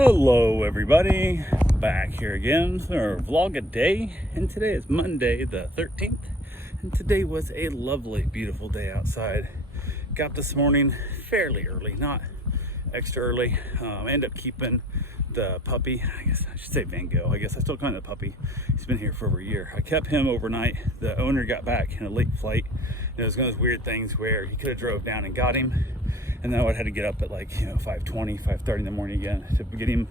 Hello everybody, back here again for our vlog a day, and today is Monday the 13th, and today was a lovely, beautiful day outside. Got up this morning fairly early, not extra early. Ended up keeping the puppy, I guess I should say Van Gogh, I guess I still call him the puppy. He's been here for over a year. I kept him overnight. The owner got back in a late flight, and it was one of those weird things where he could have drove down and got him, and then I would have had to get up at 5:20, 5:30 in the morning again to get him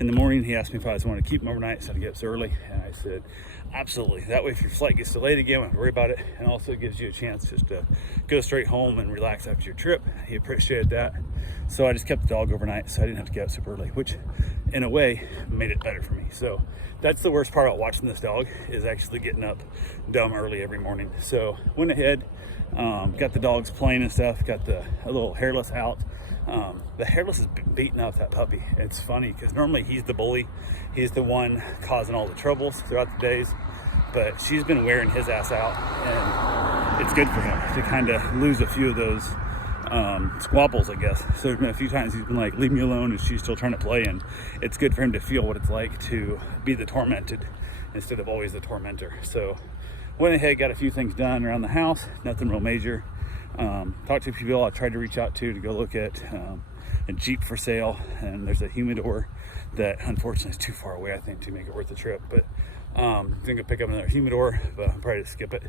in the morning. He asked me if I just wanted to keep him overnight, so I had to get up so early, and I said absolutely. That way if your flight gets delayed again, I don't have to worry about it, and also it gives you a chance just to go straight home and relax after your trip. He appreciated that, so I just kept the dog overnight so I didn't have to get up super early, which in a way made it better for me. So that's the worst part about watching this dog, is actually getting up dumb early every morning. So went ahead, got the dogs playing and stuff, got a little Hairless out. The Hairless has been beating up that puppy. It's funny because normally he's the bully, he's the one causing all the troubles throughout the days, but she's been wearing his ass out, and it's good for him to kind of lose a few of those squabbles, I guess. So there's been a few times he's been like, leave me alone, and she's still trying to play, and it's good for him to feel what it's like to be the tormented instead of always the tormentor. So went ahead, got a few things done around the house, nothing real major. Talked to people I tried to reach out to go look at a Jeep for sale, and there's a humidor that unfortunately is too far away, I think, to make it worth the trip, but gonna pick up another humidor, but I'm probably to skip it.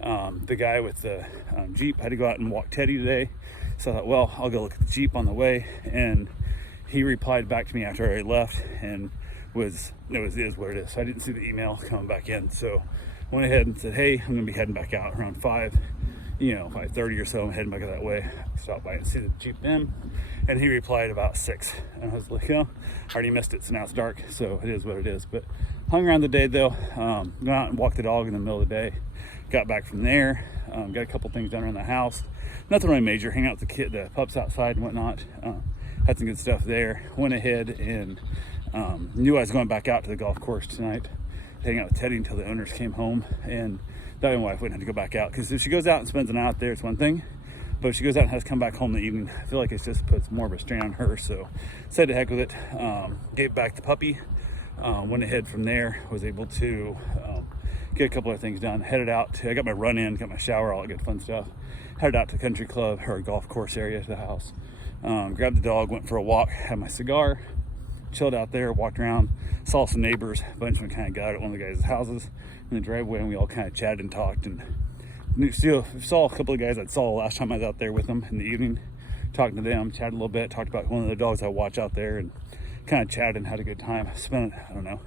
The guy with the Jeep had to go out and walk Teddy today, so I thought, well, I'll go look at the Jeep on the way, and he replied back to me after I left, and it is what it is. So I didn't see the email coming back in, so went ahead and said, hey, I'm gonna be heading back out around 5:30 or so. I'm heading back that way. Stop by and see the Jeep then, and he replied about 6, and I was like, I already missed it, so now it's dark, so it is what it is. But hung around the day though, went out and walked the dog in the middle of the day, got back from there, got a couple things done around the house, nothing really major, hang out with the pups outside and whatnot. Had some good stuff there. Went ahead and knew I was going back out to the golf course tonight, hang out with Teddy until the owners came home, and that my wife wouldn't have to go back out, because if she goes out and spends an hour out there, it's one thing, but if she goes out and has to come back home in the evening, I feel like it just puts more of a strain on her. So said to heck with it, gave back the puppy, went ahead from there, was able to get a couple of things done, headed out I got my run in, got my shower, all that good fun stuff, headed out to the country club or golf course area to the house, grabbed the dog, went for a walk, had my cigar, chilled out there, walked around, saw some neighbors, a bunch of them kind of got out at one of the guys' houses in the driveway, and we all kind of chatted and talked, and saw a couple of guys I saw last time I was out there with them in the evening, talking to them, chatted a little bit, talked about one of the dogs I watch out there, and kind of chatted and had a good time. Spent, I don't know,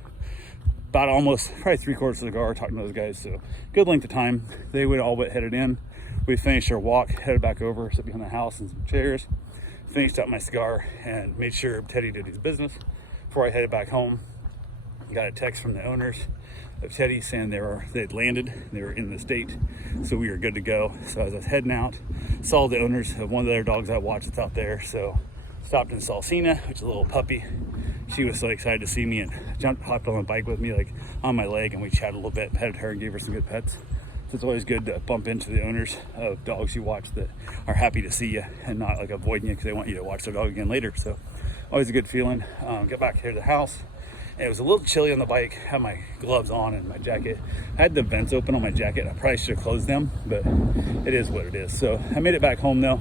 about probably 3/4 of the hour talking to those guys, so good length of time. They would all but headed in. We finished our walk, headed back over, sat behind the house in some chairs, finished up my cigar, and made sure Teddy did his business before I headed back home. Got a text from the owners of Teddy saying they'd landed, they were in the state, so we were good to go. So as I was heading out, saw the owners of one of the other dogs I watch that's out there, so stopped and saw Cena, which is a little puppy. She was so excited to see me and hopped on the bike with me, like on my leg, and we chatted a little bit, petted her and gave her some good pets. So it's always good to bump into the owners of dogs you watch that are happy to see you and not like avoiding you because they want you to watch their dog again later. So always a good feeling. Got back here to the house. And it was a little chilly on the bike, had my gloves on and my jacket. I had the vents open on my jacket. I probably should have closed them, but it is what it is. So I made it back home though,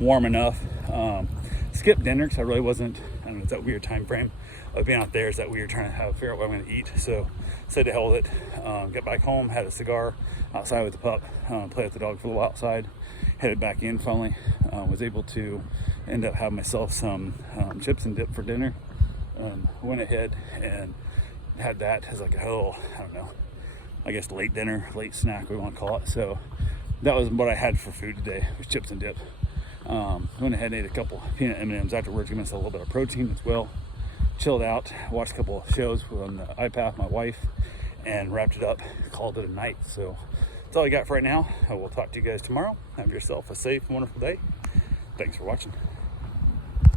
warm enough. Skipped dinner because I really wasn't, I don't know, it's that weird time frame of being out there, is that weird trying to figure out what I'm gonna eat. So said to hell with it, got back home, had a cigar outside with the pup, played with the dog for a little while outside, headed back in finally, was able to end up having myself some chips and dip for dinner. Went ahead and had that as like a little, I don't know, I guess late dinner, late snack, we want to call it. So that was what I had for food today, was chips and dip. Went ahead and ate a couple peanut M&Ms afterwards, giving myself a little bit of protein as well. Chilled out, watched a couple of shows on the iPad with my wife, and wrapped it up, called it a night. So that's all I got for right now. I will talk to you guys tomorrow. Have yourself a safe, wonderful day. Thanks for watching.